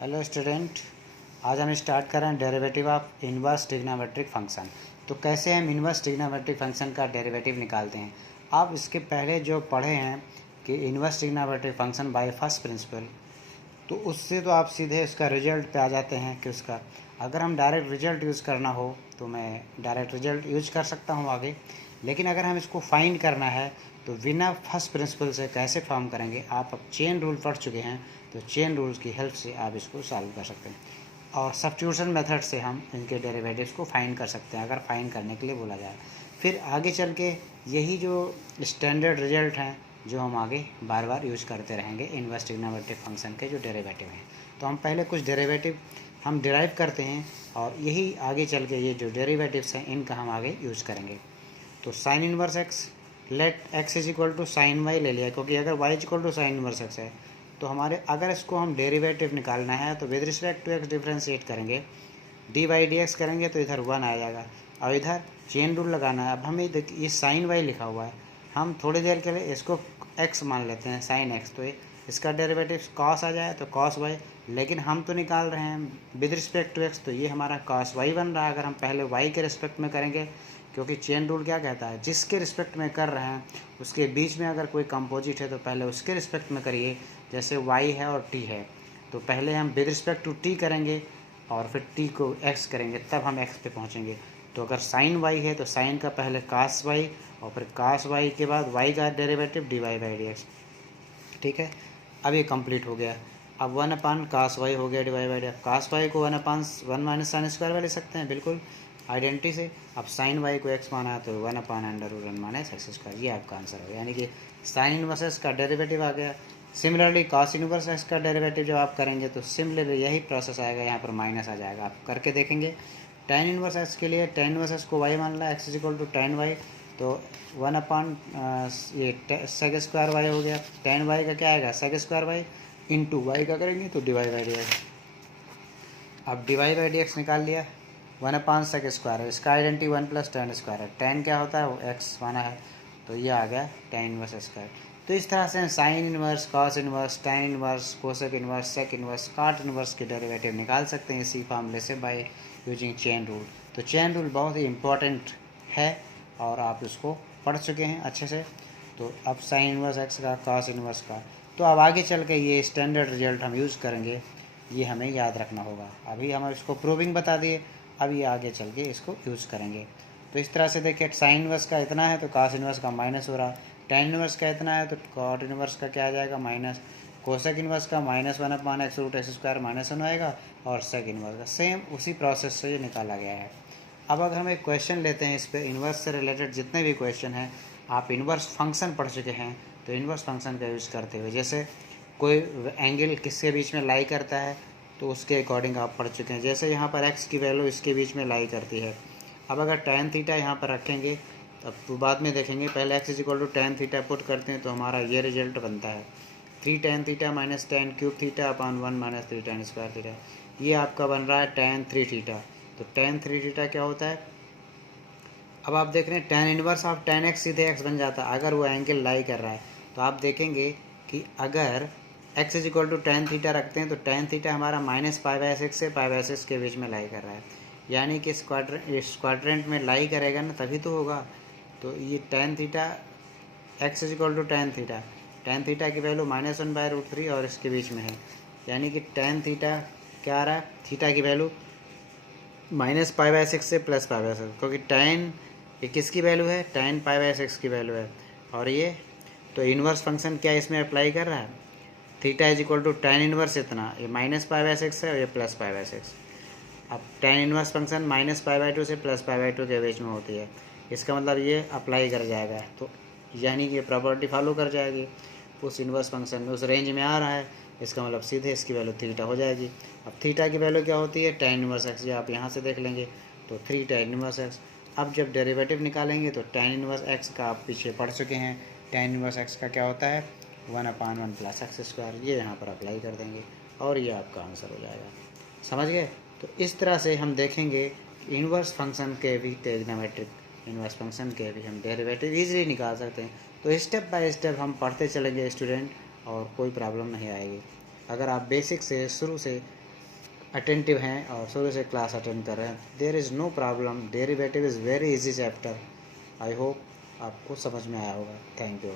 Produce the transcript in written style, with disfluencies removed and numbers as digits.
Hello student, आज हम start कर रहे हैं derivative of inverse trigonometric function. तो कैसे हम इनवर्स ट्रिग्नोमेट्रिक फंक्शन का डेरिवेटिव निकालते हैं। आप इसके पहले जो पढ़े हैं कि inverse trigonometric function by first principle, तो उससे तो आप सीधे उसका रिजल्ट पे आ जाते हैं कि उसका अगर हम डायरेक्ट रिजल्ट यूज़ करना हो तो मैं डायरेक्ट रिजल्ट यूज़ कर सकता हूँ आगे। लेकिन अगर हम इसको फाइंड करना है तो बिना फर्स्ट प्रिंसिपल से कैसे फॉर्म करेंगे। आप अब चेन रूल पढ़ चुके हैं तो चेन रूल्स की हेल्प से आप इसको सॉल्व कर सकते हैं और सब्स्टिट्यूशन मेथड से हम इनके डेरिवेटिव्स को फाइंड कर सकते हैं अगर फाइंड करने के लिए बोला जाए। फिर आगे चल के यही जो स्टैंडर्ड रिजल्ट हैं जो हम आगे बार बार यूज़ करते रहेंगे इनवर्स ट्रिग्नोमेट्रिक फंक्शन के जो डेरिवेटिव हैं। तो हम पहले कुछ डेरिवेटिव हम डिराइव करते हैं और यही आगे चल के ये जो डेरिवेटिव्स हैं इनका हम आगे यूज़ करेंगे। तो sine inverse x, let x is equal to sine y ले लिया, क्योंकि अगर y is equal to sine inverse x है तो हमारे अगर इसको हम डेरिवेटिव निकालना है तो with respect to x differentiate करेंगे, डी वाई डी एक्स करेंगे तो इधर 1 आ जाएगा और इधर चेन रूल लगाना है। अब हमें देखिए ये साइन वाई लिखा हुआ है, हम थोड़ी देर के लिए इसको एक्स मान लेते हैं साइन एक्स, तो इसका डेरिवेटिव कॉस आ जाए तो कॉस वाई, लेकिन हम तो निकाल रहे हैं विद रिस्पेक्ट टू एक्स तो ये हमारा कॉस वाई बन रहा है। अगर हम पहले वाई के रिस्पेक्ट में करेंगे, क्योंकि चेन रूल क्या कहता है जिसके रिस्पेक्ट में कर रहे हैं उसके बीच में अगर कोई कंपोजिट है तो पहले उसके रिस्पेक्ट में करिए। जैसे y है और t है तो पहले हम विद रिस्पेक्ट टू t करेंगे और फिर t को x करेंगे तब हम x पे पहुंचेंगे। तो अगर साइन y है तो साइन का पहले cos y और फिर cos y के बाद y का डेरिवेटिव dy बाई dx। ठीक है, अब ये कंप्लीट हो गया। अब 1/cos y हो गया divide by dx। cos y को 1/1 माइनस साइन स्क्वायर वाले सकते हैं बिल्कुल आइडेंटिटी से। अब साइन y को x माना है तो 1/√1 माइनस एक्स स्क्वायर, ये आपका आंसर होगा। यानी कि साइन इनवर्स एक्स का डेरिवेटिव आ गया। सिमिलरली कॉस इनवर्स एक्स का डेरिवेटिव जब आप करेंगे तो सिमिलरली यही प्रोसेस आएगा, यहाँ पर माइनस आ जाएगा। आप करके देखेंगे। टेन इनवर्स एक्स के लिए टेन इनवर्स एक्स को y मान ला, X is equal to ten Y, तो 1 ये सेक स्क्वायर वाई हो गया। टेन वाई का क्या आएगा sec square y, into y का करेंगे तो डिवाइड बाई डी एक्स। अब डिवाइड बाई डी एक्स निकाल लिया, 1/सेक स्क्वायर है, इसका आइडेंटिटी 1 + tan स्क्वायर है। tan क्या होता है वो एक्स माना है तो ये आ गया tan इनवर्स स्क्वायर। तो इस तरह से sine inverse, cos inverse, tan inverse, cosec inverse, sec inverse, cot inverse के डेरिवेटिव निकाल सकते हैं इसी फार्मूले से बाय यूजिंग चेन रूल। तो चेन रूल बहुत ही इम्पोर्टेंट है और आप इसको पढ़ चुके हैं अच्छे से। तो अब साइन इनवर्स एक्स का, कॉस इनवर्स का, तो अब आगे चल के ये स्टैंडर्ड रिजल्ट हम यूज़ करेंगे, ये हमें याद रखना होगा। अभी हम इसको प्रूविंग बता दिए, अब ये आगे चल के इसको यूज़ करेंगे। तो इस तरह से देखिए साइन इनवर्स का इतना है तो कॉस इनवर्स का माइनस हो रहा, टेन इनवर्स का इतना है तो कॉट इनवर्स का क्या आ जाएगा माइनस, कोसेक इनवर्स का -1/x√x² -1 आएगा और सेक इनवर्स का सेम उसी प्रोसेस से ये निकाला गया है। अब अगर हम एक क्वेश्चन लेते हैं इस पर, इन्वर्स से रिलेटेड जितने भी क्वेश्चन हैं, आप इन्वर्स फंक्शन पढ़ चुके हैं तो इन्वर्स फंक्शन का यूज़ करते हुए जैसे कोई एंगल किसके बीच में लाई करता है तो उसके अकॉर्डिंग आप पढ़ चुके हैं। जैसे यहाँ पर x की वैल्यू इसके बीच में लाई करती है। अब अगर tan थीटा यहाँ पर रखेंगे तब तो बाद में देखेंगे, पहले x is equal to tan theta put करते हैं तो हमारा ये रिजल्ट बनता है 3 tan theta minus tan cube theta upon 1 minus 3 tan square theta. ये आपका बन रहा है tan 3 थीटा। तो tan 3 थीटा क्या होता है, अब आप देख रहे हैं tan inverse of tan x सीधे x बन जाता है अगर वो एंगल लाई कर रहा है। तो आप देखेंगे कि अगर x is equal to tan theta रखते हैं तो tan थीटा हमारा -π/6 से π/6 के बीच में लाई कर रहा है, यानी कि क्वाड्रेंट में लाई करेगा ना तभी तो होगा। तो ये tan theta x is equal to tan theta की वैल्यू -1/√3 और इसके बीच में है, यानी कि tan थीटा क्या आ रहा है, थीटा की वैल्यू -π/6 से +π/6, क्योंकि tan ये किसकी वैल्यू है, tan π/6 की वैल्यू है। और ये तो इन्वर्स फंक्शन क्या इसमें अप्लाई कर रहा है, theta is equal to tan inverse इतना, ये -π/6 है और ये +π/6। अब tan इनवर्स फंक्शन -π/2 से +π/2 के बीच में होती है, इसका मतलब ये अप्लाई कर जाएगा तो यानी कि ये प्रॉपर्टी फॉलो कर जाएगी, उस इन्वर्स फंक्शन में उस रेंज में आ रहा है, इसका मतलब सीधे इसकी वैल्यू थीटा हो जाएगी। अब थीटा की वैल्यू क्या होती है, tan इनवर्स एक्स, ये आप यहाँ से देख लेंगे तो 3 tan इनवर्स एक्स। अब जब डेरिवेटिव निकालेंगे तो tan इनवर्स एक्स का आप पीछे पढ़ चुके हैं, tan इनवर्स एक्स का क्या होता है 1/1 + x², ये यहाँ पर अप्लाई कर देंगे और ये आपका आंसर हो जाएगा। समझ गए। तो इस तरह से हम देखेंगे इन्वर्स फंक्शन के भी, ट्रिग्नोमेट्रिक इन्वर्स फंक्शन के भी हम डेरिवेटिव ईजिली निकाल सकते हैं। तो स्टेप बाय स्टेप हम पढ़ते चलेंगे स्टूडेंट और कोई प्रॉब्लम नहीं आएगी। अगर आप बेसिक से शुरू से अटेंटिव हैं और शुरू से क्लास अटेंड कर रहे हैं, there is no problem. Derivative is very easy chapter. I hope आपको समझ में आया होगा। Thank you.